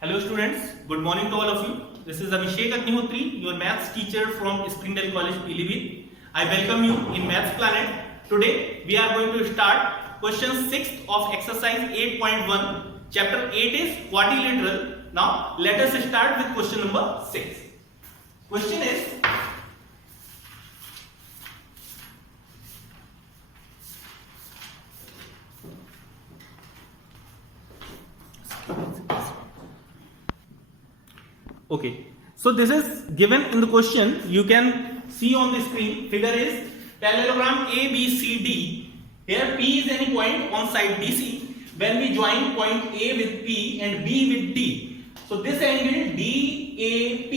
Hello students, good morning to all of you. This is Abhishek Agnihotri, your maths teacher from Springdale College, Pilibhit. I welcome you in Maths Planet. Today we are going to start question 6 of exercise 8.1. Chapter 8 is quadrilateral. Now let us start with question number 6. Question is, okay, so this is given in the question. You can see on the screen. Figure is parallelogram ABCD. Here P is any point on side DC. When we join point A with P and B with D, so this angle DAP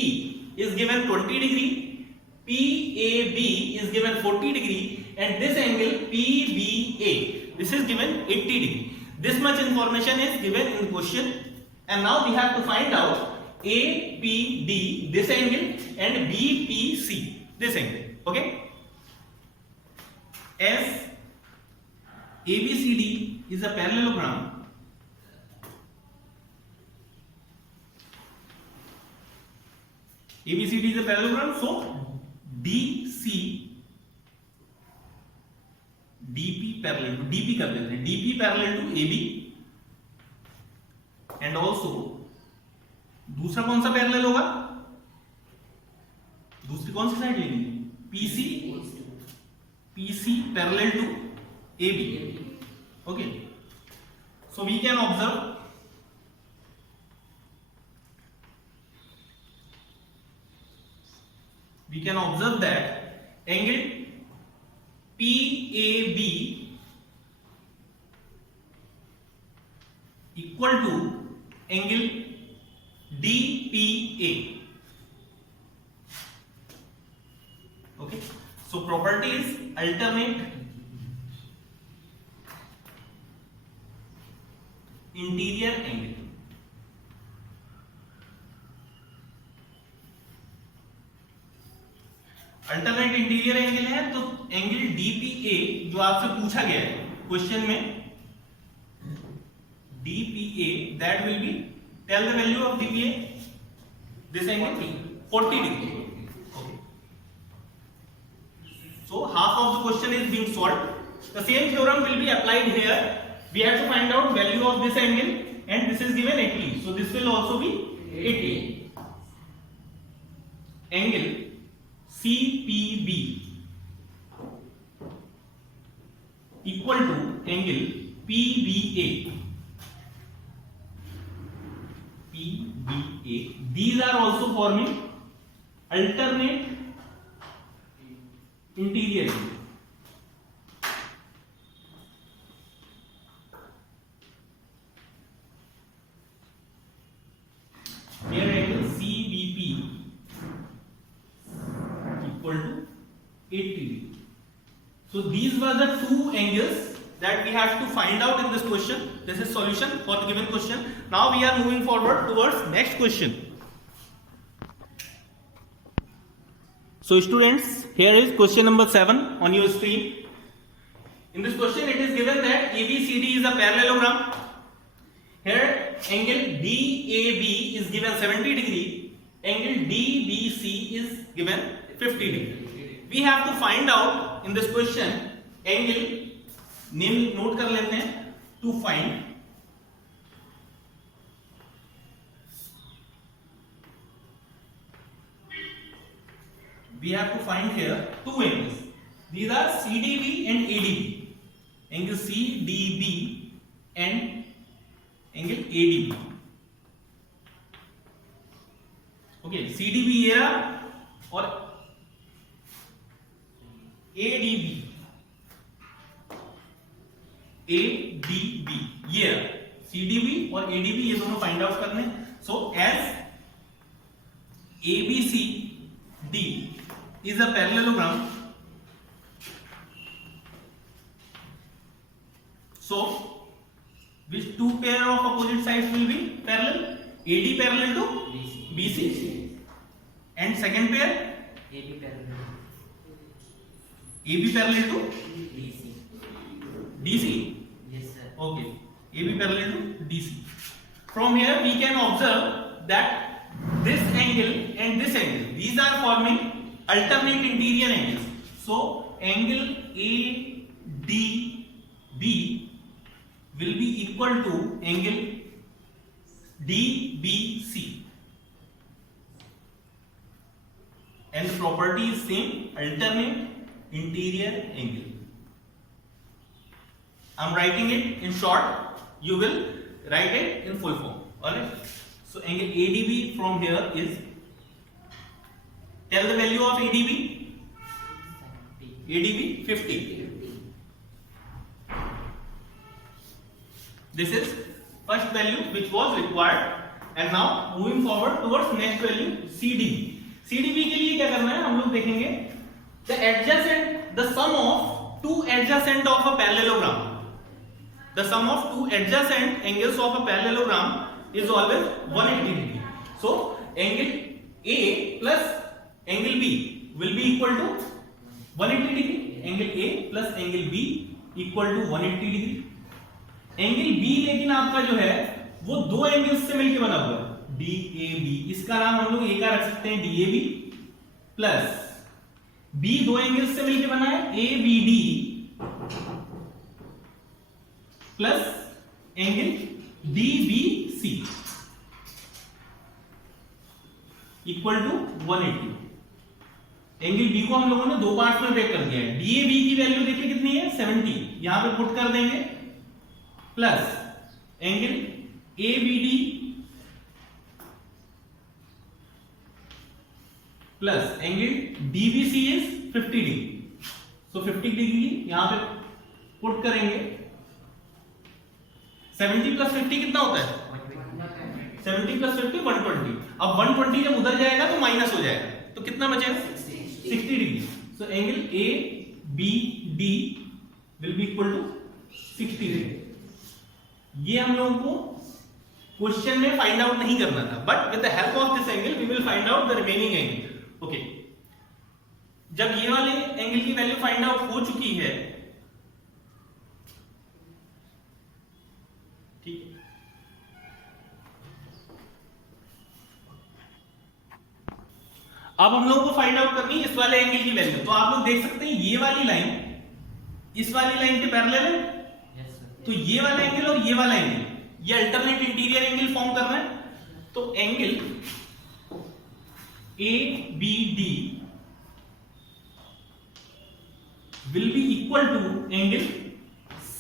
is given 20 degree, PAB is given 40 degree, and this angle PBA, this is given 80 degree. This much information is given in the question, and now we have to find out APD, this angle, and BPC, this angle. Okay, as ABCD is a parallelogram, ABCD is a parallelogram, so DC DP parallel to DP कर देते हैं, DP parallel to AB, and also दूसरा कौन सा parallel होगा, दूसरी कौन सी side लेनी, PC parallel to AB. Okay, so we can observe that angle PAB equal to angle DPA. Okay, so property is alternate interior angle. Alternate interior angle है, तो angle DPA जो आपसे पूछा गया है क्वेश्चन में, DPA that will be, tell the value of DPA, this angle 40 degree. Okay, so half of the question is being solved. The same theorem will be applied here. We have to find out value of this angle, and this is given 80, so this will also be 80. Angle CPB equal to angle PBA. These are also forming alternate interior angle. Here angle CBP equal to 80 degree. So these were the two angles that we have to find out in this question. This is solution for the given question. Now we are moving forward towards next question. So students, here is question number 7 on your screen. In this question it is given that ABCD is a parallelogram. Here angle DAB is given 70 degree, angle DBC is given 50 degree. We have to find out in this question angle, name note कर लेते हैं, to find we have to find here two angles. These are CDB and ADB. Angle CDB and angle ADB. Okay, CDB ये रहा और ADB ये रहा. CDB और ADB ये दोनों फाइंड आउट करने. So as ABCD is a parallelogram, so which two pair of opposite sides will be parallel? AD parallel to BC, and second pair AB parallel to DC. Yes sir. Okay, AB parallel to DC. from here we can observe that this angle and this angle, these are forming alternate interior angles. So angle ADB will be equal to angle DBC, and the property is same, alternate interior angle. I'm writing it in short, you will write it in full form. Alright, so angle ADB from here is, tell the value of ADB. ADB 50. This is first value which was required, and now moving forward towards next value CDB. CDB के लिए क्या करना है हम लोग देखेंगे, the adjacent, the sum of two adjacent of a parallelogram, the sum of two adjacent angles of a parallelogram is always 180 degree. So angle A plus angle B will be equal to 180 degree. Angle A plus angle B equal to 180 degree. Angle B लेकिन आपका जो है वो दो angles से मिलकर बना हुआ है, DAB, इसका नाम हम लोग ए का रख सकते हैं DAB, प्लस बी दो एंगल्स से मिलकर बना है ABD, plus angle DBC equal to 180. Angle B को हम लोगों ने दो पार्ट्स में ब्रेक कर दिया है. DAB की वैल्यू देखिए कितनी है 70, यहां पे पुट कर देंगे, plus angle ABD plus angle DBC is 50 degree. So 50 degree यहां पे पुट करेंगे. 70 प्लस 50 कितना होता है? 70 प्लस 50 120. अब 120 जब उधर जाएगा तो माइनस हो जाएगा, तो कितना बचेगा? 60 degree. So angle ABD will be equal to 60 degree. ये हम लोगों को क्वेश्चन में फाइंड आउट नहीं करना था, but with the help of this angle we will find out the remaining angle. Okay, जब ये वाले एंगल की वैल्यू फाइंड आउट हो चुकी है, ठीक है, अब हम लोगों को फाइंड आउट करनी है इस वाले एंगल की वैल्यू. तो आप लोग देख सकते हैं ये वाली लाइन इस वाली लाइन के पैरेलल है, तो ये वाला एंगल और ये वाला एंगल ये अल्टरनेट इंटीरियर एंगल फॉर्म कर रहा है. तो angle ABD will be equal to angle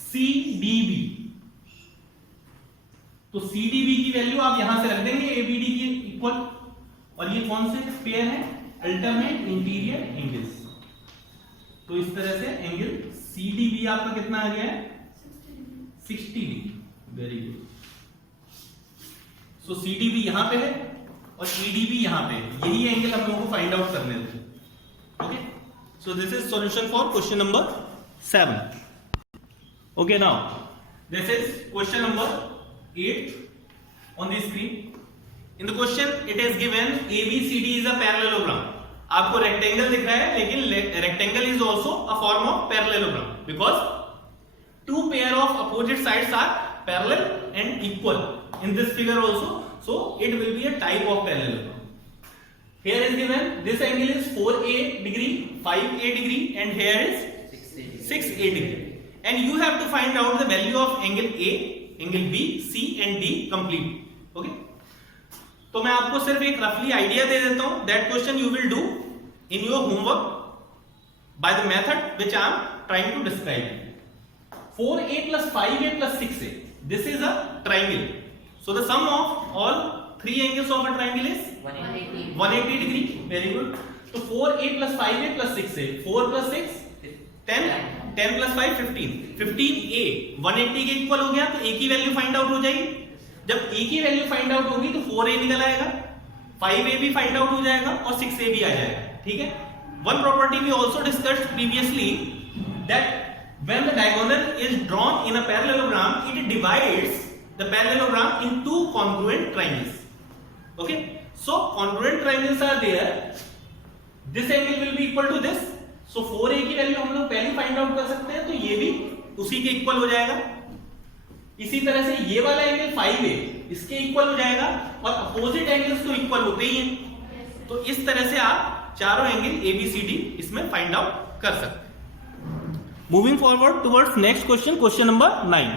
CDB. तो CDB की वैल्यू आप यहां से रख देंगे ABD की इक्वल, और ये कौन से पेयर है? Alternate interior angles. तो इस तरह से एंगल CDB आपका कितना आ गया है? 60 degree. Very good. So CDB यहां पे है और EDB यहां पे है. यही एंगल हम लोगों को फाइंड आउट करने थे. Okay, so this is solution for question number 7. Okay, now this is question number 8 on the screen. In the question it is given ABCD is a parallelogram. आपको रेक्टेंगल दिख रहा है, लेकिन rectangle is also a form of parallelogram because two pair of opposite sides are parallel and equal in this figure also, so it will be a type of parallelogram. Here is given this angle is 4A degree, 5A degree, and here is 6A degree, and you have to find out the value of angle A, angle B, C and D complete. Okay, तो मैं आपको सिर्फ एक रफली idea दे देता हूं. That question you will do in your homework by the method which I am trying to describe. 4A plus 5A plus 6A. This is a triangle. So the sum of all three angles of a triangle is 180 degree. Very good. So 4A plus 5A plus 6A. 4 plus 6 10. 10 plus 5 15. 15A 180 के equal हो गया, तो A की value find out हो जाएगी. जब A की value find out होगी तो 4A निकल आएगा, 5A भी फाइंड आउट हो जाएगा और 6A भी आ जाएगा. ठीक है. One property we also discussed previously, that when the diagonal is drawn in a parallelogram, it divides the parallelogram in two congruent triangles. Okay, so congruent triangles are there. This angle will be equal to this. So 4A की value हम लोग पहले find out कर सकते हैं, तो ये भी उसी के इक्वल हो जाएगा. इसी तरह से ये वाला एंगल 5A इसके इक्वल हो जाएगा और अपोजिट एंगल्स तो इक्वल होते ही हैं। तो इस तरह से आप चारों एंगल ABCD इसमें फाइंड आउट कर सकते हैं। Moving forward towards next question, question number 9.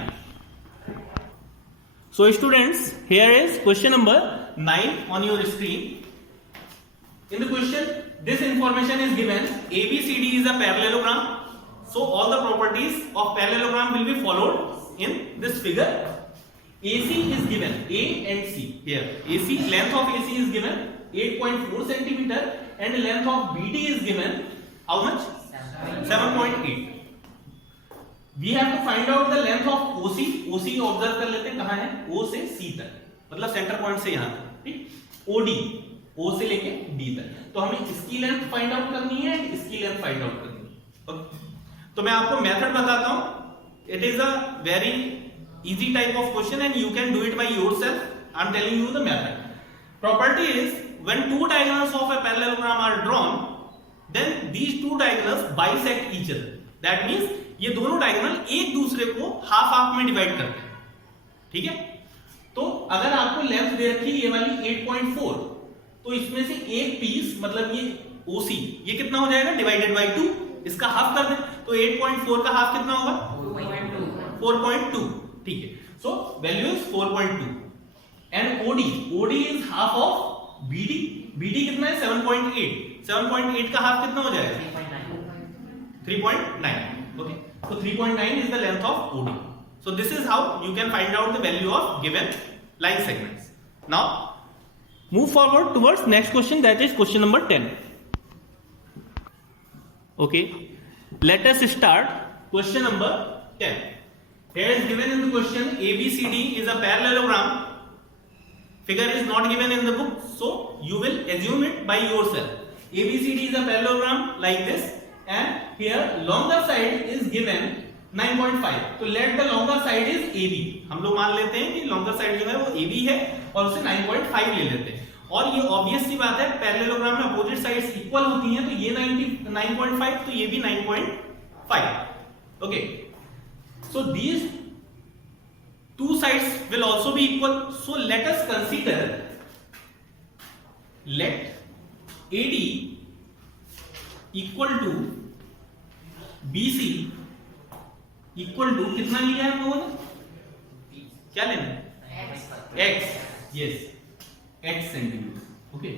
So students, here is question number 9 on your screen. In the question, this information is given. ABCD is a parallelogram. So all the properties of parallelogram will be followed in this figure. AC is given, A and C here. AC, length of AC is given 8.4 centimeter and length of BD is given how much? 7.8. We have to find out the length of OC. OC observe कर लेते हैं कहां है, O से C तक, मतलब centre point से यहां तक, ठीक। OD, O से लेके D तक, तो हमें इसकी लेंथ फाइंड आउट करनी है, इसकी लेंथ फाइंड आउट करनी है। ओके, तो मैं आपको मेथड बताता हूं। It is a very easy type of question and you can do it by yourself. I am telling you the method. Property is when two diagonals of a parallelogram are drawn, then these two diagonals bisect each other. That means ये दोनों diagonal एक दूसरे को half half में divide करते हैं, ठीक है। तो अगर आपको लेंथ दे रखी ये वाली 8.4, तो इसमें से एक पीस मतलब ये OC ये कितना हो जाएगा, डिवाइडेड बाय 2, इसका हाफ कर दें तो 8.4 का हाफ कितना होगा, 4.2, ठीक है। So value is 4.2 and OD is half of BD कितना है, 7.8 का हाफ कितना हो जाएगा, 3.9. Okay, so 3.9 is the length of OD. So this is how you can find out the value of given line segments. Now move forward towards next question, that is question number 10. Okay, let us start question number 10. Here is given in the question ABCD is a parallelogram. Figure is not given in the book, so you will assume it by yourself. ABCD is a parallelogram like this. And here longer side is given 9.5. तो let the longer side is AB. हम लोग मान लेते हैं कि longer side जो है वो AB है और उसे 9.5 ले लेते हैं। और ये obvious सी बात है, पैरेललोग्राम में अपोजिट साइड्स इक्वल होती हैं, तो ये 9.5 तो ये भी 9.5. Okay. So these two sides will also be equal. So let us consider, let AD equal to BC equal to कितना लिया है हम लोगों ने, क्या लेना है, X, yes, X centimetre. Okay,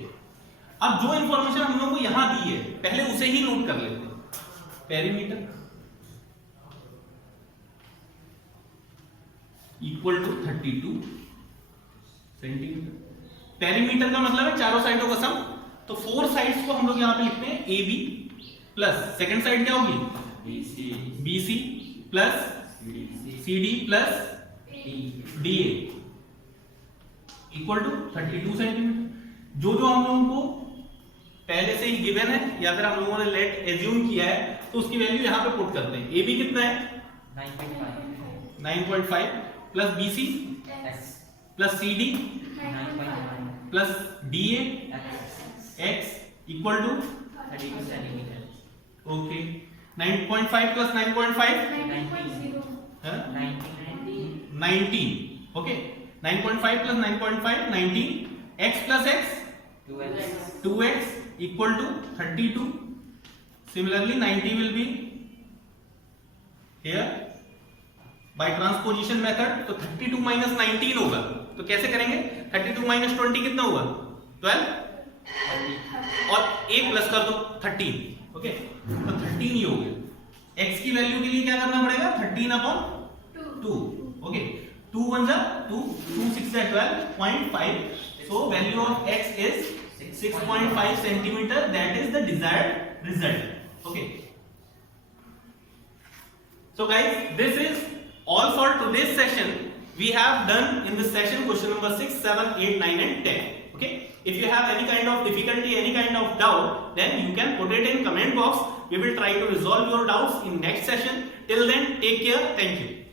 अब जो इंफॉर्मेशन हम लोगों को यहां दी है पहले उसे ही नोट कर लेते हैं। Perimeter equal to 32 centimetre. Perimeter का मतलब है चारों साइडों का सम, तो 4 साइड्स को हम लोग यहां पे लिखते हैं AB प्लस सेकेंड साइड क्या होगी, BC plus CD plus DA equal to 32 centimetre. जो हम लोगों को पहले से ही गिवन है या फिर हम लोगों ने लेट एज्यूम किया है, तो उसकी वैल्यू यहां पे पुट करते हैं। AB कितना है, 9.5 plus BC plus CD plus DA X equal to 32 centimetre. Okay, 9.5 plus 9.5 19. Okay, 9.5 plus 9.5 19. X plus X 2X equal to 32. Similarly 90 will be here by transposition method. तो 32 माइनस 19 होगा, तो कैसे करेंगे, 32 माइनस 20 कितना होगा, 12 और 1 प्लस कर दो 13. ओके, तो 13 ही हो गया। X की वैल्यू के लिए क्या करना पड़ेगा, 13/2. ओके, 2 1 जा 2, 2 6 जा 12.5. So value of X is 6.5 centimeter. That is the desired result. Okay. So guys, this is all for today's session. We have done in this session question number 6, 7, 8, 9 and 10. Okay, if you have any kind of difficulty, any kind of doubt, then you can put it in comment box. We will try to resolve your doubts in next session. Till then, take care. Thank you.